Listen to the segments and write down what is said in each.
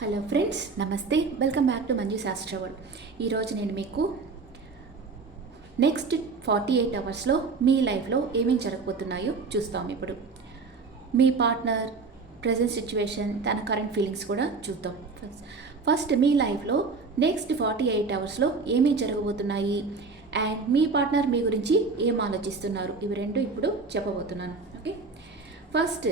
Hello friends, నమస్తే. Welcome back to Manju శాస్త్ర world. ఈరోజు నేను మీకు నెక్స్ట్ 48 అవర్స్లో మీ లైఫ్లో ఏమేమి జరగబోతున్నాయో చూస్తాం. ఇప్పుడు మీ పార్ట్నర్ ప్రజెంట్ సిచ్యువేషన్, తన కరెంట్ ఫీలింగ్స్ కూడా చూద్దాం. ఫస్ట్ మీ లైఫ్లో నెక్స్ట్ 48 అవర్స్లో ఏమేమి జరగబోతున్నాయి అండ్ మీ పార్ట్నర్ మీ గురించి ఏం ఆలోచిస్తున్నారు, ఇవి రెండు ఇప్పుడు చెప్పబోతున్నాను. ఓకే, ఫస్ట్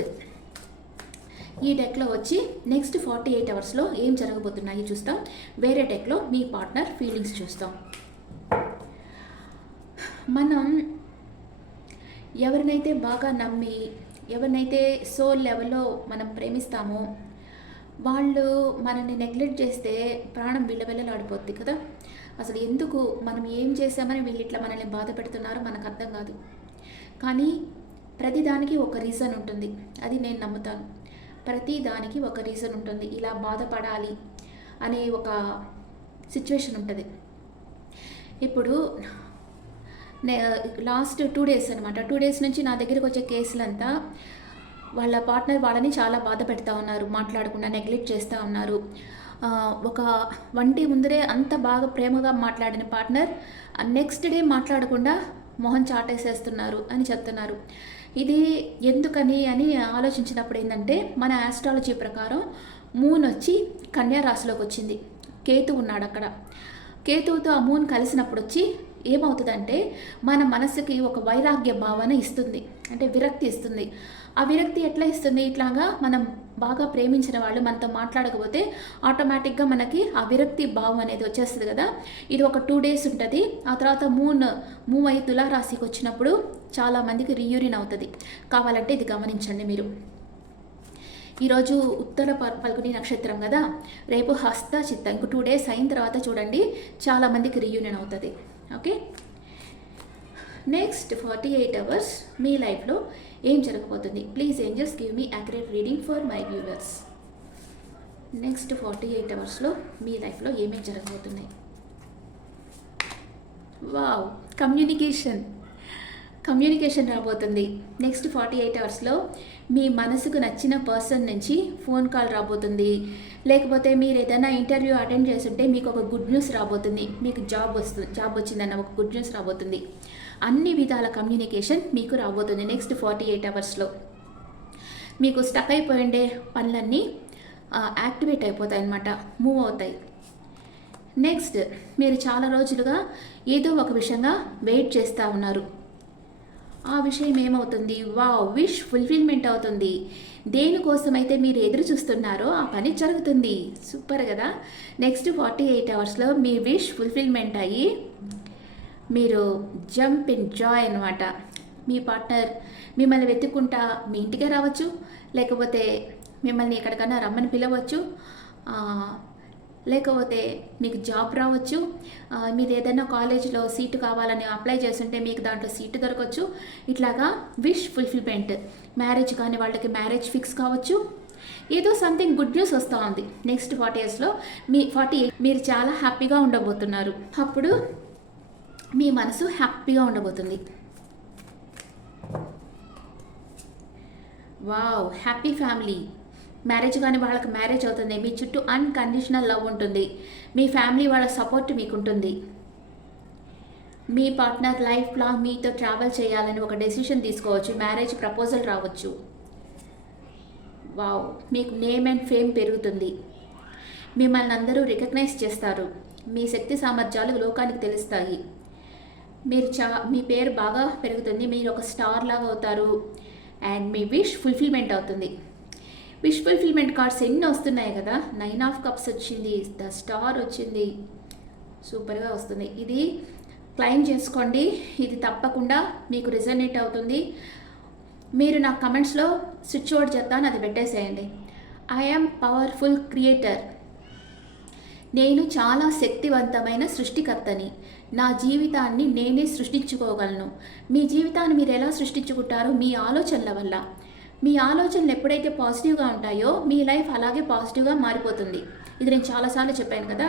ఈ డెక్లో వచ్చి నెక్స్ట్ 48 అవర్స్లో ఏం జరగబోతున్నాయి చూస్తాం. వేరే డెక్లో మీ పార్ట్నర్ ఫీలింగ్స్ చూస్తాం. మనం ఎవరినైతే బాగా నమ్మి, ఎవరినైతే సోల్ లెవెల్లో మనం ప్రేమిస్తామో వాళ్ళు మనల్ని నెగ్లెక్ట్ చేస్తే ప్రాణం విలవిలలాడిపోద్ది కదా. అసలు ఎందుకు మనం ఏం చేసామని వీళ్ళు ఇట్లా మనల్ని బాధ పెడుతున్నారో మనకు అర్థం కాదు. కానీ ప్రతిదానికి ఒక రీజన్ ఉంటుంది, అది నేను నమ్ముతాను. ప్రతి దానికి ఒక రీజన్ ఉంటుంది, ఇలా బాధపడాలి అనే ఒక సిచ్యువేషన్ ఉంటుంది. ఇప్పుడు లాస్ట్ 2 days అనమాట, 2 days నుంచి నా దగ్గరికి వచ్చే కేసులంతా వాళ్ళ పార్ట్నర్ వాళ్ళని చాలా బాధ పెడతా ఉన్నారు, మాట్లాడకుండా నెగ్లెక్ట్ చేస్తూ ఉన్నారు. ఒక 1 day ముందరే అంత బాగా ప్రేమగా మాట్లాడిన పార్ట్నర్ నెక్స్ట్ డే మాట్లాడకుండా మొహం చాటేసేస్తున్నారు అని చెప్తున్నారు. ఇది ఎందుకని అని ఆలోచించినప్పుడు ఏంటంటే, మన ఆస్ట్రాలజీ ప్రకారం మూన్ వచ్చి కన్యా రాశిలోకి వచ్చింది, కేతు ఉన్నాడు అక్కడ. కేతువుతో ఆ మూన్ కలిసినప్పుడు వచ్చి ఏమవుతుందంటే మన మనసుకి ఒక వైరాగ్య భావన ఇస్తుంది, అంటే విరక్తి ఇస్తుంది. ఆ విరక్తి ఎట్లా ఇస్తుంది, ఇట్లాగా మనం బాగా ప్రేమించిన వాళ్ళు మనతో మాట్లాడకపోతే ఆటోమేటిక్గా మనకి ఆ విరక్తి భావం అనేది వచ్చేస్తుంది కదా. ఇది ఒక 2 days ఉంటుంది. ఆ తర్వాత మూవ్ అయ్యి తులారాశికి వచ్చినప్పుడు చాలామందికి రీయూరిన్ అవుతుంది. కావాలంటే ఇది గమనించండి మీరు. ఈరోజు ఉత్తర పల్గుని నక్షత్రం కదా, రేపు హస్త చిత్త, ఇంకో 2 days అయిన తర్వాత చూడండి చాలామందికి రీయూనియన్ అవుతుంది. ఓకే, నెక్స్ట్ 48 అవర్స్ మీ లైఫ్లో ఏం జరగబోతుంది. Please angels give me accurate reading for my viewers. Next 48 అవర్స్లో మీ లైఫ్లో ఏమేమి జరగబోతున్నాయి. వావ్, కమ్యూనికేషన్ రాబోతుంది. నెక్స్ట్ 48 అవర్స్లో మీ మనసుకు నచ్చిన పర్సన్ నుంచి ఫోన్ కాల్ రాబోతుంది. లేకపోతే మీరు ఏదైనా ఇంటర్వ్యూ అటెండ్ చేస్తుంటే మీకు ఒక గుడ్ న్యూస్ రాబోతుంది, మీకు జాబ్ వచ్చిందన్న ఒక గుడ్ న్యూస్ రాబోతుంది. అన్ని విధాల కమ్యూనికేషన్ మీకు రాబోతుంది నెక్స్ట్ 48 అవర్స్లో. మీకు స్టక్ అయిపోయిండే పనులన్నీ యాక్టివేట్ అయిపోతాయి అన్నమాట, మూవ్ అవుతాయి. నెక్స్ట్ మీరు చాలా రోజులుగా ఏదో ఒక విషయంగా వెయిట్ చేస్తూ ఉన్నారు. ఆ విషయం ఏమవుతుంది, వావ్, విష్ ఫుల్ఫిల్మెంట్ అవుతుంది. దేనికోసమైతే మీరు ఎదురు చూస్తున్నారో ఆ పని జరుగుతుంది. సూపర్ కదా. నెక్స్ట్ 48 అవర్స్లో మీ విష్ ఫుల్ఫిల్మెంట్ అయ్యి మీరు జంప్ ఇన్ జాయ్ అనమాట. మీ పార్ట్నర్ మిమ్మల్ని వెతుక్కుంటా మీ ఇంటికే రావచ్చు, లేకపోతే మిమ్మల్ని ఎక్కడికైనా రమ్మని పిలవచ్చు, లేకపోతే మీకు జాబ్ రావచ్చు. మీరు ఏదైనా కాలేజీలో సీటు కావాలని అప్లై చేస్తుంటే మీకు దాంట్లో సీటు దొరకవచ్చు. ఇట్లాగా విష్ ఫుల్ఫిల్మెంట్. మ్యారేజ్ కానీ వాళ్ళకి మ్యారేజ్ ఫిక్స్ కావచ్చు. ఏదో సంథింగ్ గుడ్ న్యూస్ వస్తూ ఉంది. నెక్స్ట్ 40 ఇయర్స్లో 48 మీరు చాలా హ్యాపీగా ఉండబోతున్నారు. అప్పుడు మీ మనసు హ్యాపీగా ఉండబోతుంది. Wow, happy family. మ్యారేజ్ కానీ వాళ్ళకి మ్యారేజ్ అవుతుంది. మీ చుట్టూ అన్కండిషనల్ లవ్ ఉంటుంది. మీ ఫ్యామిలీ వాళ్ళ సపోర్ట్ మీకు ఉంటుంది. మీ పార్ట్నర్ లైఫ్ లాంగ్ మీతో ట్రావెల్ చేయాలని ఒక డెసిషన్ తీసుకోవచ్చు. మ్యారేజ్ ప్రపోజల్ రావచ్చు. వావ్, మీకు నేమ్ అండ్ ఫేమ్ పెరుగుతుంది. మిమ్మల్ని అందరూ రికగ్నైజ్ చేస్తారు. మీ శక్తి సామర్థ్యాలు లోకానికి తెలుస్తాయి. మీ పేరు బాగా పెరుగుతుంది. మీరు ఒక స్టార్ లాగా అవుతారు అండ్ మీ విష్ ఫుల్ఫిల్మెంట్ అవుతుంది. విష్ ఫుల్ఫిల్మెంట్ కార్డ్స్ ఎన్ని వస్తున్నాయి కదా. 9 of Cups వచ్చింది, ద స్టార్ వచ్చింది, సూపర్గా వస్తుంది. ఇది క్లెయిమ్ చేసుకోండి, ఇది తప్పకుండా మీకు రిజనేట్ అవుతుంది. మీరు నా కమెంట్స్లో స్విచ్ వర్డ్ చెప్తాను, అది పెట్టేసేయండి. I am powerful creator. నేను చాలా శక్తివంతమైన సృష్టికర్తని. నా జీవితాన్ని నేనే సృష్టించుకోగలను. మీ జీవితాన్ని మీరు ఎలా సృష్టించుకుంటారో మీ ఆలోచనల వల్ల. మీ ఆలోచనలు ఎప్పుడైతే పాజిటివ్గా ఉంటాయో మీ లైఫ్ అలాగే పాజిటివ్గా మారిపోతుంది. ఇది నేను చాలాసార్లు చెప్పాను కదా.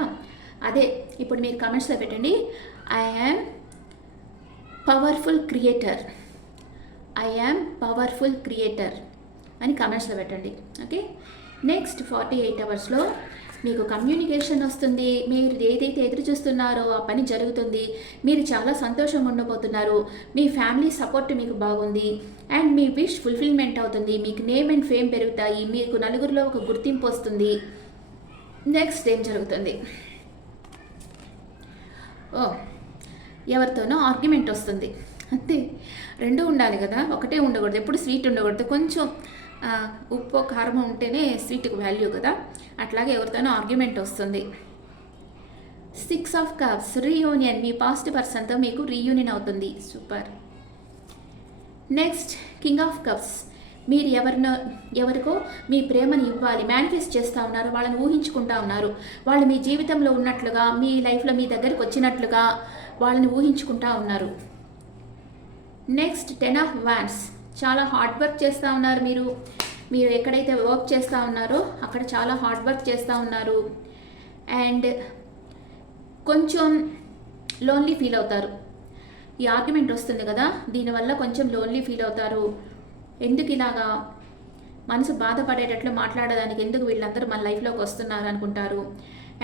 అదే ఇప్పుడు మీరు కమెంట్స్లో పెట్టండి, I am powerful creator, I am powerful creator అని కమెంట్స్లో పెట్టండి. ఓకే, నెక్స్ట్ 48 అవర్స్లో మీకు కమ్యూనికేషన్ వస్తుంది. మీరు ఏదైతే ఎదురు చూస్తున్నారో ఆ పని జరుగుతుంది. మీరు చాలా సంతోషంగా ఉండబోతున్నారు. మీ ఫ్యామిలీ సపోర్ట్ మీకు బాగుంది. అండ్ మీ విష్ ఫుల్ఫిల్మెంట్ అవుతుంది. మీకు నేమ్ అండ్ ఫేమ్ పెరుగుతాయి. మీకు నలుగురిలో ఒక గుర్తింపు వస్తుంది. నెక్స్ట్ ఏం జరుగుతుంది? ఎవరితోనో ఆర్గ్యుమెంట్ వస్తుంది. అంతే, రెండు ఉండాలి కదా, ఒకటే ఉండకూడదు. ఎప్పుడు స్వీట్ ఉండకూడదు. కొంచెం ఉప్పు కారం ఉంటేనే స్వీట్కి వాల్యూ కదా. అట్లాగే ఎవరితోనో ఆర్గ్యుమెంట్ వస్తుంది. 6 ఆఫ్ కప్స్, రీయూనియన్. మీ పాస్ట్ పర్సన్తో మీకు రీయూనియన్ అవుతుంది. Super. Next king of cups. మీరు ఎవరికో మీ ప్రేమను ఇవ్వాలి, మేనిఫెస్ట్ చేస్తూ ఉన్నారు. వాళ్ళని ఊహించుకుంటూ ఉన్నారు. వాళ్ళు మీ జీవితంలో ఉన్నట్లుగా, మీ లైఫ్లో మీ దగ్గరికి వచ్చినట్లుగా వాళ్ళని ఊహించుకుంటూ ఉన్నారు. Next 10 of wands. చాలా హార్డ్ వర్క్ చేస్తూ ఉన్నారు. మీరు ఎక్కడైతే వర్క్ చేస్తూ ఉన్నారో అక్కడ చాలా హార్డ్ వర్క్ చేస్తూ ఉన్నారు. అండ్ కొంచెం లోన్లీ ఫీల్ అవుతారు. ఈ ఆర్గ్యుమెంట్ వస్తుంది కదా, దీనివల్ల కొంచెం లోన్లీ ఫీల్ అవుతారు. ఎందుకు ఇలాగా మనసు బాధపడేటట్లు మాట్లాడడానికి ఎందుకు వీళ్ళందరూ మన లైఫ్లోకి వస్తున్నారు అనుకుంటారు.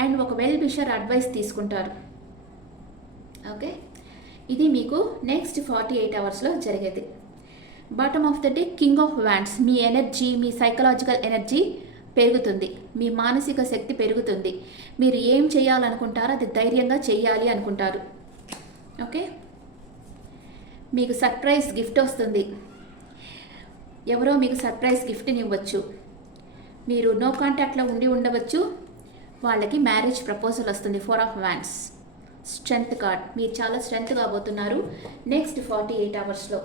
అండ్ ఒక వెల్ విషర్ అడ్వైస్ తీసుకుంటారు. ఓకే, ఇది మీకు నెక్స్ట్ 48 అవర్స్లో జరిగేది. Bottom of the day king of wands. Me energy, me psychological energy పెరుగుతుంది. మీ మానసిక శక్తి పెరుగుతుంది. మీరు ఏం చేయాలనుకుంటారో అది ధైర్యంగా చేయాలి అనుకుంటారు. ఓకే, మీకు సర్ప్రైజ్ గిఫ్ట్ వస్తుంది. ఎవరో మీకు సర్ప్రైజ్ గిఫ్ట్ని ఇవ్వచ్చు. మీరు నో కాంటాక్ట్లో ఉండవచ్చు. వాళ్ళకి మ్యారేజ్ ప్రపోజల్ వస్తుంది. 4 ఆఫ్ వాండ్స్, స్ట్రెంగ్త్ కార్డ్. మీరు చాలా స్ట్రెంగ్త్ కాబోతున్నారు నెక్స్ట్ 48 అవర్స్లో.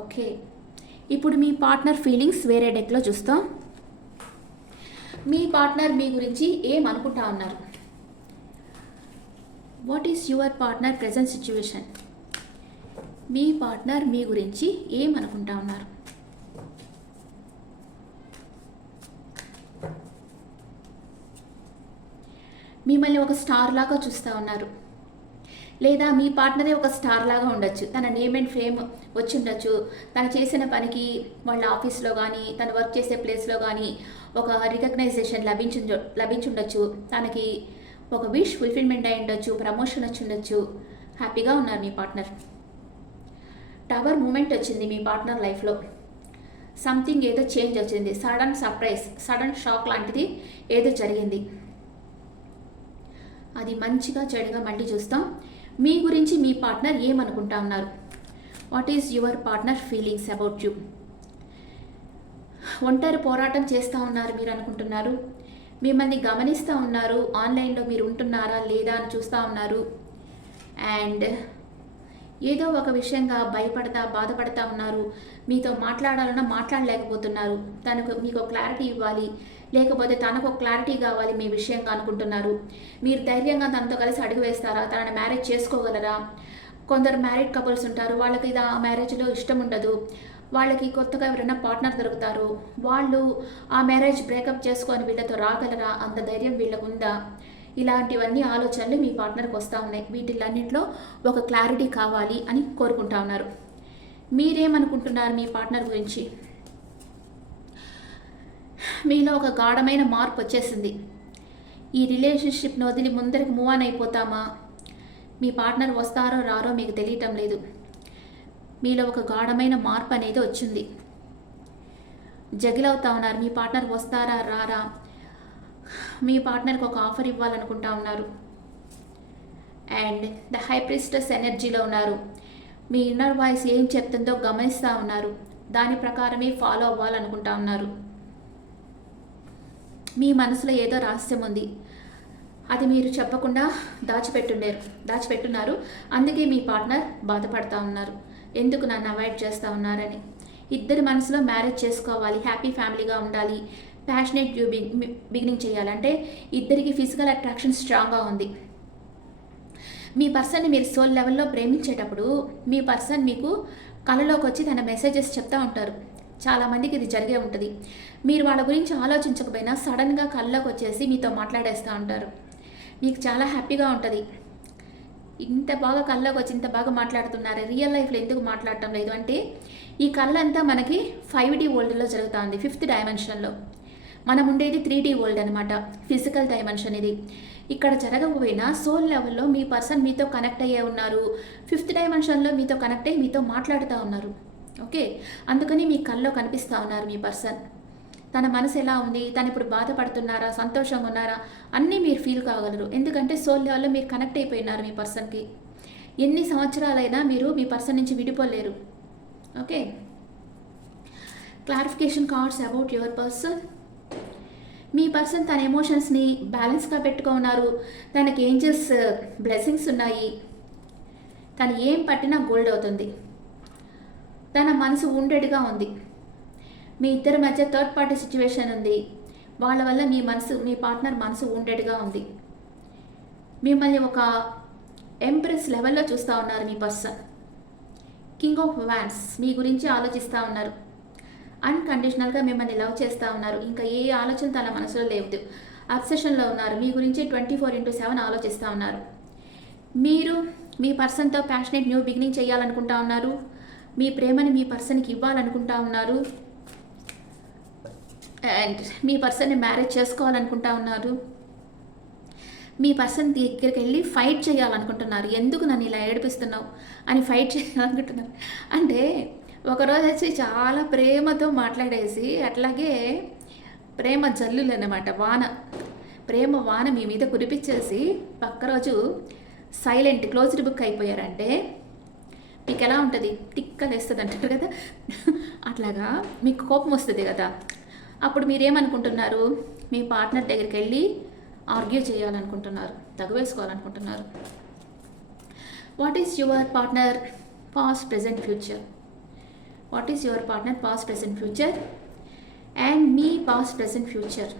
ఓకే, ఇప్పుడు మీ పార్ట్నర్ ఫీలింగ్స్ వేరే డెక్లో చూస్తాం. మీ పార్ట్నర్ మీ గురించి ఏమనుకుంటా ఉన్నారు? What is your partner present situation? మీ పార్ట్నర్ మీ గురించి ఏమనుకుంటా ఉన్నారు? మిమ్మల్ని ఒక స్టార్ లాగా చూస్తూ ఉన్నారు. లేదా మీ పార్ట్నరే ఒక స్టార్ లాగా ఉండొచ్చు. తన నేమ్ అండ్ ఫేమ్ వచ్చి ఉండొచ్చు. తను చేసిన పనికి వాళ్ళ ఆఫీస్లో కానీ, తను వర్క్ చేసే ప్లేస్లో కానీ ఒక రికగ్నైజేషన్ లభించుండొచ్చు. తనకి ఒక విష్ ఫుల్ఫిల్మెంట్ అయి ఉండొచ్చు. ప్రమోషన్ వచ్చి ఉండొచ్చు. హ్యాపీగా ఉన్నారు మీ పార్ట్నర్. టవర్ మూమెంట్ వచ్చింది మీ పార్ట్నర్ లైఫ్లో. సంథింగ్ ఏదో చేంజ్ వచ్చింది. సడన్ సర్ప్రైజ్, సడన్ షాక్ లాంటిది ఏదో జరిగింది. అది మంచిగా చెడుగా మళ్ళీ చూస్తాం. మీ గురించి మీ పార్ట్నర్ ఏమనుకుంటా ఉన్నారు? What is your partner feelings about you? ఒంటరి పోరాటం చేస్తూ ఉన్నారు మీరు అనుకుంటున్నారు. మిమ్మల్ని గమనిస్తూ ఉన్నారు. ఆన్లైన్లో మీరు ఉంటున్నారా లేదా అని చూస్తూ ఉన్నారు. అండ్ ఏదో ఒక విషయంగా భయపడతా బాధపడతా ఉన్నారు. మీతో మాట్లాడాలన్నా మాట్లాడలేకపోతున్నారు. మీకు క్లారిటీ ఇవ్వాలి, లేకపోతే తనకు క్లారిటీ కావాలి మీ విషయంగా అనుకుంటున్నారు. మీరు ధైర్యంగా తనతో కలిసి అడుగు వేస్తారా? తనని మ్యారేజ్ చేసుకోగలరా? కొందరు మ్యారీడ్ కపుల్స్ ఉంటారు. వాళ్ళకి ఇది ఆ మ్యారేజ్లో ఇష్టం ఉండదు. వాళ్ళకి కొత్తగా ఎవరైనా పార్ట్నర్ దొరుకుతారు. వాళ్ళు ఆ మ్యారేజ్ బ్రేకప్ చేసుకొని వీళ్ళతో రాగలరా? అంత ధైర్యం వీళ్ళకు ఉందా? ఇలాంటివన్నీ ఆలోచనలు మీ పార్ట్నర్కి వస్తూ ఉన్నాయి. వీటిలన్నింటిలో ఒక క్లారిటీ కావాలి అని కోరుకుంటా ఉన్నారు. మీరేమనుకుంటున్నారు మీ పార్ట్నర్ గురించి? మీలో ఒక గాఢమైన మార్పు వచ్చేసింది. ఈ రిలేషన్షిప్ను వదిలి ముందరికి మూవ్ ఆన్ అయిపోతామా? మీ పార్ట్నర్ వస్తారో రారో మీకు తెలియటం లేదు. మీలో ఒక గాఢమైన మార్పు అనేది వచ్చింది. జగిలవుతా ఉన్నారు. మీ పార్ట్నర్ వస్తారా రారా? మీ పార్ట్నర్కి ఒక ఆఫర్ ఇవ్వాలనుకుంటా ఉన్నారు. అండ్ ద హై ప్రిస్టెస్ ఎనర్జీలో ఉన్నారు. మీ ఇన్నర్ వాయిస్ ఏం చెప్తుందో గమనిస్తూ ఉన్నారు. దాని ప్రకారమే ఫాలో అవ్వాలనుకుంటా ఉన్నారు. మీ మనసులో ఏదో రహస్యం ఉంది. అది మీరు చెప్పకుండా దాచిపెట్టున్నారు. అందుకే మీ పార్ట్నర్ బాధపడతా ఉన్నారు. ఎందుకు నన్ను అవాయిడ్ చేస్తూ ఉన్నారని. ఇద్దరి మనసులో మ్యారేజ్ చేసుకోవాలి, హ్యాపీ ఫ్యామిలీగా ఉండాలి, ప్యాషనేట్ బిగినింగ్ చేయాలంటే ఇద్దరికి ఫిజికల్ అట్రాక్షన్ స్ట్రాంగ్గా ఉంది. మీ పర్సన్ని మీరు సోల్ లెవెల్లో ప్రేమించేటప్పుడు మీ పర్సన్ మీకు కళలోకి వచ్చి తన మెసేజెస్ చెప్తూ ఉంటారు. చాలామందికి ఇది జరిగే ఉంటుంది. మీరు వాళ్ళ గురించి ఆలోచించకపోయినా సడన్గా కళ్ళలోకి వచ్చేసి మీతో మాట్లాడేస్తూ ఉంటారు. మీకు చాలా హ్యాపీగా ఉంటుంది. ఇంత బాగా కళ్ళలోకి వచ్చి ఇంత బాగా మాట్లాడుతున్నారు, రియల్ లైఫ్లో ఎందుకు మాట్లాడటం లేదు అంటే ఈ కళ్ళంతా మనకి 5D వరల్డ్లో జరుగుతూ ఉంది, 5th డైమెన్షన్లో. మనం ఉండేది 3D వరల్డ్ అనమాట, ఫిజికల్ డైమెన్షన్ ఇది. ఇక్కడ జరగకపోయినా సోల్ లెవెల్లో మీ పర్సన్ మీతో కనెక్ట్ అయ్యే ఉన్నారు, 5th డైమెన్షన్లో మీతో కనెక్ట్ అయ్యి మీతో మాట్లాడుతూ ఉన్నారు. ఓకే, అందుకని మీ కల్లో కనిపిస్తూ ఉన్నారు మీ పర్సన్. తన మనసు ఎలా ఉంది, తను ఇప్పుడు బాధపడుతున్నారా, సంతోషంగా ఉన్నారా, అన్నీ మీరు ఫీల్ కాగలరు. ఎందుకంటే సోల్ లెవెల్లో మీరు కనెక్ట్ అయిపోయినారు మీ పర్సన్కి. ఎన్ని సంవత్సరాలైనా మీరు మీ పర్సన్ నుంచి విడిపోలేరు. Okay, clarification cards about your person. మీ పర్సన్ తన ఎమోషన్స్ని బ్యాలెన్స్గా పెట్టుకున్నారు. తనకి ఏంజల్స్ బ్లెస్సింగ్స్ ఉన్నాయి. తను ఏం పట్టినా గోల్డ్ అవుతుంది. తన మనసు ఉండేట్టుగా ఉంది. మీ ఇద్దరి మధ్య థర్డ్ పార్టీ సిచ్యువేషన్ ఉంది. వాళ్ళ వల్ల మీ పార్ట్నర్ మనసు ఉండేట్టుగా ఉంది. మిమ్మల్ని ఒక ఎంప్రెస్ లెవెల్లో చూస్తూ ఉన్నారు మీ పర్సన్. కింగ్ ఆఫ్ వాండ్స్ మీ గురించి ఆలోచిస్తూ ఉన్నారు. అన్కండిషనల్గా మిమ్మల్ని లవ్ చేస్తూ ఉన్నారు. ఇంకా ఏ ఆలోచన తన మనసులో లేదు. అబ్సెషన్లో ఉన్నారు. మీ గురించి 24/7 ఆలోచిస్తూ ఉన్నారు. మీరు మీ పర్సన్తో ప్యాషనేట్ న్యూ బిగినింగ్ చేయాలనుకుంటా ఉన్నారు. మీ ప్రేమని మీ పర్సన్కి ఇవ్వాలనుకుంటా ఉన్నారు. అండ్ మీ పర్సన్ని మ్యారేజ్ చేసుకోవాలనుకుంటా ఉన్నారు. మీ పర్సన్ దగ్గరికి వెళ్ళి ఫైట్ చేయాలనుకుంటున్నారు. ఎందుకు నన్ను ఇలా ఏడిపిస్తున్నావు అని ఫైట్ చేయాలనుకుంటున్నారు. అంటే ఒకరోజు వచ్చి చాలా ప్రేమతో మాట్లాడేసి అట్లాగే ప్రేమ జల్లులు అన్నమాట, ప్రేమ వాన మీ మీద కురిపించేసి పక్క రోజు సైలెంట్ క్లోజ్డ్ బుక్ అయిపోయారంటే మీకు ఎలా ఉంటుంది? టిక్కలేస్తుంది అంటారు కదా, అట్లాగా మీకు కోపం వస్తుంది కదా. అప్పుడు మీరేమనుకుంటున్నారు? మీ పార్ట్నర్ దగ్గరికి వెళ్ళి ఆర్గ్యూ చేయాలనుకుంటున్నారు, తగువేసుకోవాలనుకుంటున్నారు. What is your partner past present future? What is your partner past present future and మీ పాస్ట్ ప్రెజెంట్ ఫ్యూచర్?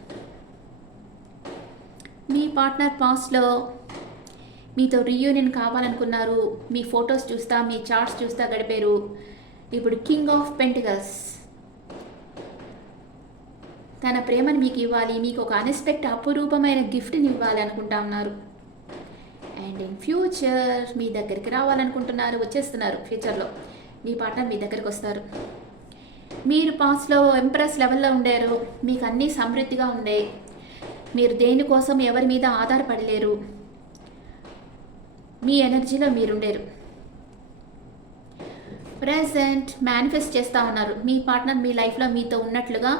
మీ పార్ట్నర్ పాస్ట్లో మీతో రీయూనియన్ కావాలనుకున్నారు. మీ ఫొటోస్ చూస్తా, మీ చార్ట్స్ చూస్తా గడిపారు. ఇప్పుడు కింగ్ ఆఫ్ పెంటికల్స్ తన ప్రేమను మీకు ఇవ్వాలి, మీకు ఒక అపురూపమైన గిఫ్ట్ని ఇవ్వాలి అనుకుంటా ఉన్నారు. అండ్ ఇన్ ఫ్యూచర్ మీ దగ్గరికి రావాలనుకుంటున్నారు, వచ్చేస్తున్నారు. ఫ్యూచర్లో మీ పార్ట్నర్ మీ దగ్గరికి వస్తారు. మీరు పాస్ట్లో ఎంప్రెస్ లెవెల్లో ఉండారు. మీకు అన్నీ సమృద్ధిగా ఉండే. మీరు దేనికోసం ఎవరి మీద ఆధారపడలేరు. మీ ఎనర్జీలో మీరుండేరు. ప్రెజెంట్ మేనిఫెస్ట్ చేస్తూ ఉన్నారు. మీ పార్ట్నర్ మీ లైఫ్లో మీతో ఉన్నట్లుగా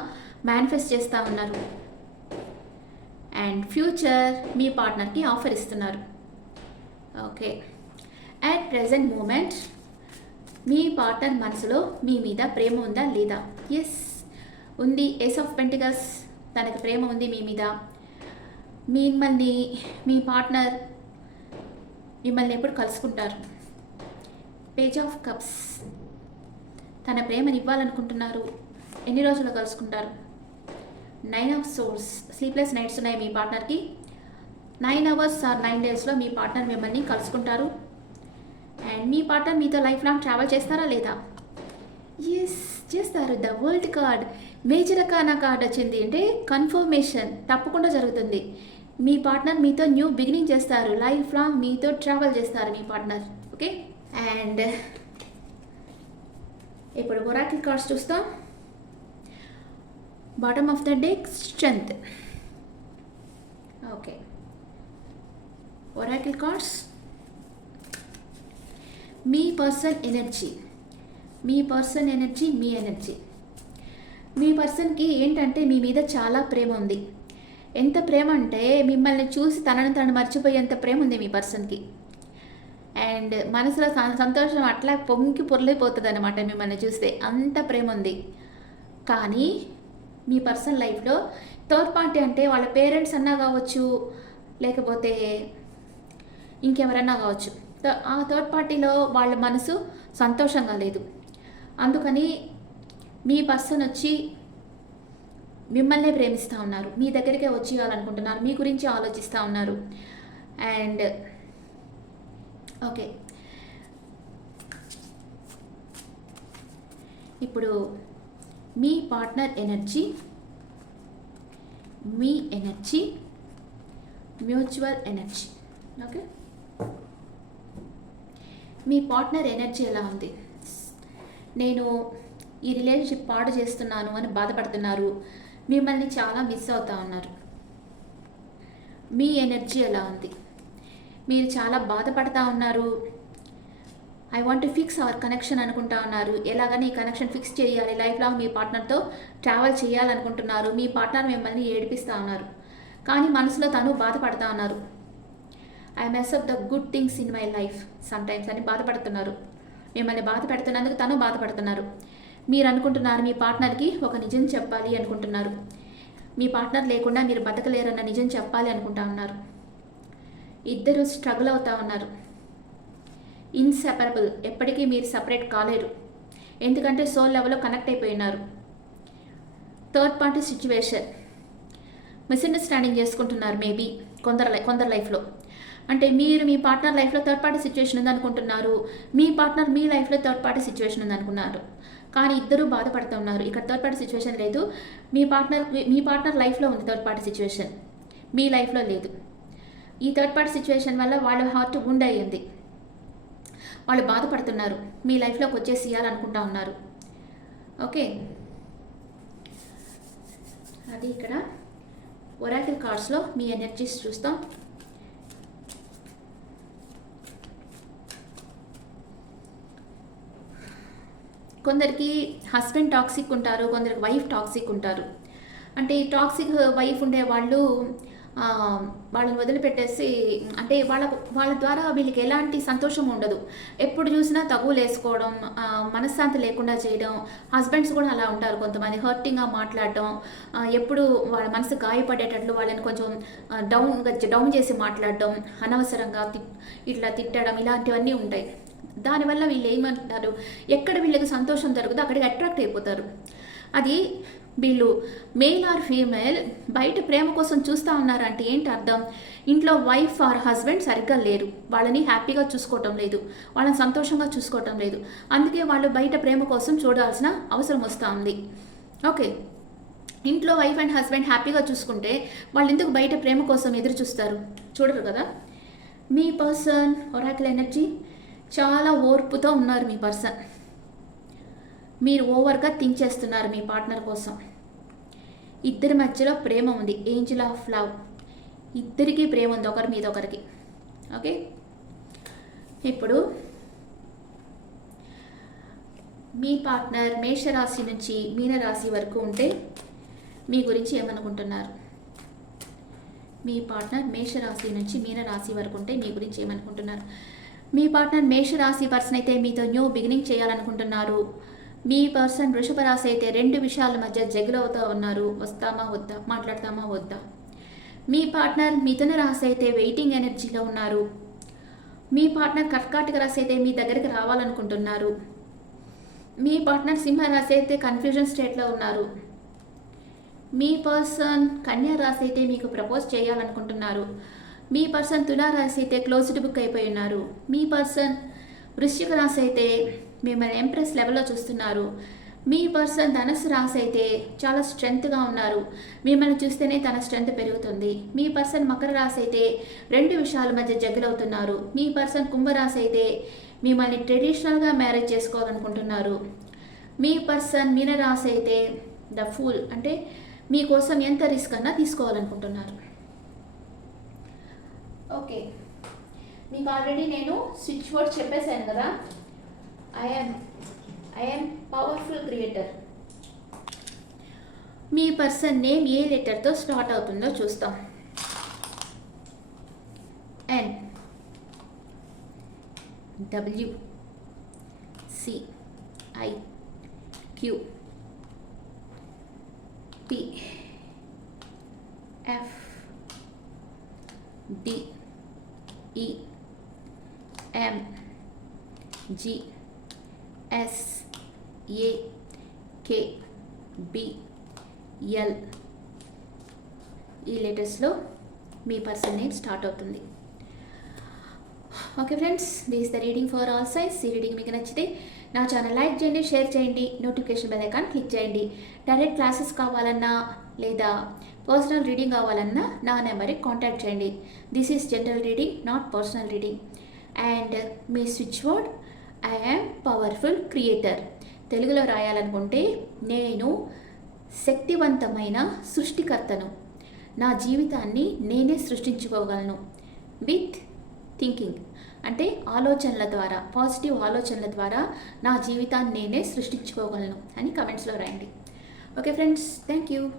మేనిఫెస్ట్ చేస్తూ ఉన్నారు. అండ్ ఫ్యూచర్ మీ పార్ట్నర్కి ఆఫర్ ఇస్తున్నారు. ఓకే, అట్ ప్రెజెంట్ మూమెంట్ మీ పార్ట్నర్ మనసులో మీ మీద ప్రేమ ఉందా లేదా? ఎస్, ఉంది. ఏస్ ఆఫ్ పెంటికల్స్, తనకి ప్రేమ ఉంది మీ మీద. మీ పార్ట్నర్ మిమ్మల్ని ఎప్పుడు కలుసుకుంటారు. పేజ్ ఆఫ్ కప్స్, తన ప్రేమని ఇవ్వాలనుకుంటున్నారు. ఎన్ని రోజుల్లో కలుసుకుంటారు? 9 ఆఫ్ సోర్స్, స్లీప్లెస్ నైట్స్ ఉన్నాయి మీ పార్ట్నర్కి. 9 hours ఆర్ 9 daysలో మీ పార్ట్నర్ మిమ్మల్ని కలుసుకుంటారు. అండ్ మీ పార్ట్నర్ మీతో లైఫ్ లాంగ్ ట్రావెల్ చేస్తారా లేదా? ఎస్, చేస్తారు. The world card, major Acana card వచ్చింది. అంటే కన్ఫర్మేషన్ తప్పకుండా జరుగుతుంది. మీ పార్ట్నర్ మీతో న్యూ బిగినింగ్ చేస్తారు. లైఫ్ లాంగ్ మీతో ట్రావెల్ చేస్తారు మీ పార్ట్నర్. ఓకే, అండ్ ఇప్పుడు ఒరాకిల్ కార్డ్స్ చూస్తాం. Bottom of the deck, strength. Okay, Oracle cards. Me person energy, me energy. మీ పర్సన్కి ఏంటంటే మీ మీద చాలా ప్రేమ ఉంది. ఎంత ప్రేమ అంటే మిమ్మల్ని చూసి తనను మర్చిపోయేంత ప్రేమ ఉంది మీ పర్సన్కి. అండ్ మనసులో సంతోషం అట్లా పొంగి పొర్లైపోతుంది అనమాట మిమ్మల్ని చూస్తే, అంత ప్రేమ ఉంది. కానీ మీ పర్సన్ లైఫ్లో థర్డ్ పార్టీ అంటే వాళ్ళ పేరెంట్స్ అన్నా కావచ్చు, లేకపోతే ఇంకెవరన్నా కావచ్చు, ఆ థర్డ్ పార్టీలో వాళ్ళ మనసు సంతోషంగా లేదు. అందుకని మీ పర్సన్ వచ్చి మిమ్మల్నే ప్రేమిస్తూ ఉన్నారు. మీ దగ్గరికే వచ్చేయాలనుకుంటున్నారు. మీ గురించి ఆలోచిస్తూ ఉన్నారు. అండ్ ఓకే, ఇప్పుడు మీ పార్ట్నర్ ఎనర్జీ, మీ ఎనర్జీ, మ్యూచువల్ ఎనర్జీ. ఓకే, మీ పార్ట్నర్ ఎనర్జీ ఎలా ఉంది? నేను ఈ రిలేషన్షిప్ పాడు చేస్తున్నాను అని బాధపడుతున్నారు. మిమ్మల్ని చాలా మిస్ అవుతా ఉన్నారు. మీ ఎనర్జీ ఎలా ఉంది? మీరు చాలా బాధపడతా ఉన్నారు. I want to fix our connection అనుకుంటా ఉన్నారు. ఎలాగని ఈ కనెక్షన్ ఫిక్స్ చేయాలి, లైఫ్ లాంగ్ మీ పార్ట్నర్తో ట్రావెల్ చేయాలనుకుంటున్నారు. మీ పార్ట్నర్ మిమ్మల్ని ఏడిపిస్తూ ఉన్నారు, కానీ మనసులో తను బాధపడతా ఉన్నారు. I mess up the good things in my life some times అని బాధపడుతున్నారు. మిమ్మల్ని బాధ పెడుతున్నందుకు తను బాధపడుతున్నారు. మీరు అనుకుంటున్నారు మీ పార్ట్నర్కి ఒక నిజం చెప్పాలి అనుకుంటున్నారు. మీ పార్ట్నర్ లేకుండా మీరు బతకలేరన్న నిజం చెప్పాలి అనుకుంటా ఉన్నారు. ఇద్దరు స్ట్రగుల్ అవుతూ ఉన్నారు. ఇన్సెపరబుల్, ఎప్పటికీ మీరు సపరేట్ కాలేరు. ఎందుకంటే సోల్ లెవెల్లో కనెక్ట్ అయిపోయి ఉన్నారు. థర్డ్ పార్టీ సిచ్యువేషన్, మిస్అండర్స్టాండింగ్ చేసుకుంటున్నారు మేబీ కొందరు లైఫ్లో. అంటే మీరు మీ పార్ట్నర్ లైఫ్లో థర్డ్ పార్టీ సిచ్యువేషన్ ఉందనుకుంటున్నారు, మీ పార్ట్నర్ మీ లైఫ్లో థర్డ్ పార్టీ సిచ్యువేషన్ ఉందనుకున్నారు. కానీ ఇద్దరూ బాధపడుతున్నారు. ఇక్కడ థర్డ్ పార్టీ సిచ్యువేషన్ లేదు. మీ పార్ట్నర్ లైఫ్లో ఉంది థర్డ్ పార్టీ సిచ్యువేషన్, మీ లైఫ్లో లేదు. ఈ థర్డ్ పార్టీ సిచ్యువేషన్ వల్ల వాళ్ళ హార్ట్ గుండె అయ్యింది. వాళ్ళు బాధపడుతున్నారు, మీ లైఫ్లోకి వచ్చేసేయాలనుకుంటా ఉన్నారు. ఓకే, అది ఇక్కడ ఒరాకిల్ కార్డ్స్లో మీ ఎనర్జీస్ చూస్తాం. కొందరికి హస్బెండ్ టాక్సిక్ ఉంటారు, కొందరికి వైఫ్ టాక్సిక్ ఉంటారు. అంటే ఈ టాక్సిక్ వైఫ్ ఉండే వాళ్ళు వాళ్ళని వదిలిపెట్టేసి, అంటే వాళ్ళ ద్వారా వీళ్ళకి ఎలాంటి సంతోషం ఉండదు. ఎప్పుడు చూసినా తగులు వేసుకోవడం, మనశ్శాంతి లేకుండా చేయడం. హస్బెండ్స్ కూడా అలా ఉంటారు కొంతమంది, హర్టింగ్గా మాట్లాడటం, ఎప్పుడు వాళ్ళ మనసు గాయపడేటట్లు వాళ్ళని కొంచెం డౌన్ చేసి మాట్లాడటం, అనవసరంగా ఇట్లా తిట్టడం, ఇలాంటివన్నీ ఉంటాయి. దానివల్ల వీళ్ళు ఏమంటారు, ఎక్కడ వీళ్ళకి సంతోషం దొరుకుతుందో అక్కడికి అట్రాక్ట్ అయిపోతారు. అది వీళ్ళు మేల్ ఆర్ ఫీమేల్ బయట ప్రేమ కోసం చూస్తూ ఉన్నారంటే ఏంటి అర్థం? ఇంట్లో వైఫ్ ఆర్ హస్బెండ్ సరిగ్గా లేరు, వాళ్ళని హ్యాపీగా చూసుకోవటం లేదు, వాళ్ళని సంతోషంగా చూసుకోవటం లేదు. అందుకే వాళ్ళు బయట ప్రేమ కోసం చూడాల్సిన అవసరం వస్తూ ఉంది. ఓకే, ఇంట్లో వైఫ్ అండ్ హస్బెండ్ హ్యాపీగా చూసుకుంటే వాళ్ళు ఎందుకు బయట ప్రేమ కోసం ఎదురు చూస్తారు? చూడరు కదా. మీ పర్సన్ ఒరాకిల్ ఎనర్జీ చాలా ఓర్పుతో ఉన్నారు. మీ పర్సన్ మీరు ఓవర్గా థింక్ చేస్తున్నారు మీ పార్ట్నర్ కోసం. ఇద్దరి మధ్యలో ప్రేమ ఉంది, ఏంజిల్ ఆఫ్ లవ్. ఇద్దరికీ ప్రేమ ఉంది ఒకరి మీద ఒకరికి. ఓకే, ఇప్పుడు మీ పార్ట్నర్ మేషరాశి నుంచి మీనరాశి వరకు ఉంటే మీ గురించి ఏమనుకుంటున్నారు? మీ పార్ట్నర్ మేషరాశి నుంచి మీనరాశి వరకు ఉంటే మీ గురించి ఏమనుకుంటున్నారు? మీ పార్ట్నర్ మేషరాశి పర్సన్ అయితే మీతో న్యూ బిగినింగ్ చేయాలనుకుంటున్నారు. మీ పర్సన్ వృషభ రాశి అయితే రెండు విషయాల మధ్య జగులవుతూ ఉన్నారు, వస్తామా వద్దా, మాట్లాడతామా వద్దా. మీ పార్ట్నర్ మిథున రాశి అయితే వెయిటింగ్ ఎనర్జీలో ఉన్నారు. మీ పార్ట్నర్ కర్కాటక రాశి అయితే మీ దగ్గరికి రావాలనుకుంటున్నారు. మీ పార్ట్నర్ సింహ రాశి అయితే కన్ఫ్యూజన్ స్టేట్లో ఉన్నారు. మీ పర్సన్ కన్యా రాశి అయితే మీకు ప్రపోజ్ చేయాలనుకుంటున్నారు. మీ పర్సన్ తులా రాశి అయితే క్లోజ్డ్ బుక్ అయిపోయి ఉన్నారు. మీ పర్సన్ వృశ్చిక రాశి అయితే మిమ్మల్ని ఎంప్రెస్ లెవెల్లో చూస్తున్నారు. మీ పర్సన్ ధనుసు రాశి అయితే చాలా స్ట్రెంగ్త్గా ఉన్నారు, మిమ్మల్ని చూస్తేనే తన స్ట్రెంగ్త్ పెరుగుతుంది. మీ పర్సన్ మకర రాశి అయితే రెండు విషయాల మధ్య జగులవుతున్నారు. మీ పర్సన్ కుంభరాశి అయితే మిమ్మల్ని ట్రెడిషనల్గా మ్యారేజ్ చేసుకోవాలనుకుంటున్నారు. మీ పర్సన్ మీనరాశి అయితే ద ఫూల్, అంటే మీకోసం ఎంత రిస్క్ అన్నా తీసుకోవాలనుకుంటున్నారు. ఓకే, మీకు ఆల్రెడీ నేను స్విచ్ వర్డ్ చెప్పేశాను కదా. I am powerful creator. మీ పర్సన్ నేమ్ ఏ లెటర్తో స్టార్ట్ అవుతుందో చూస్తాం. N, W, C, I, Q, P, F, D, E, M, G, S, A, K, B, L. ఈ లెటర్స్లో మీ పర్సన్ నేమ్ స్టార్ట్ అవుతుంది. Okay friends, this the reading for all size. ఈ రీడింగ్ మీకు నచ్చితే నా ఛానల్ లైక్ చేయండి, షేర్ చేయండి, నోటిఫికేషన్ బెల్ ఐకాన్ క్లిక్ చేయండి. డైరెక్ట్ క్లాసెస్ కావాలన్నా లేదా పర్సనల్ రీడింగ్ కావాలన్నా నా నెంబర్కి కాంటాక్ట్ చేయండి. This is general reading, not personal reading. And me switch word I am powerful creator. తెలుగులో రాయాలనుకుంటే నేను శక్తివంతమైన సృష్టికర్తను. నా జీవితాన్ని నేనే సృష్టించుకోగలను విత్ థింకింగ్. అంటే ఆలోచనల ద్వారా, పాజిటివ్ ఆలోచనల ద్వారా నా జీవితాన్ని నేనే సృష్టించుకోగలను అని కమెంట్స్లో రాయండి. Okay friends, thank you.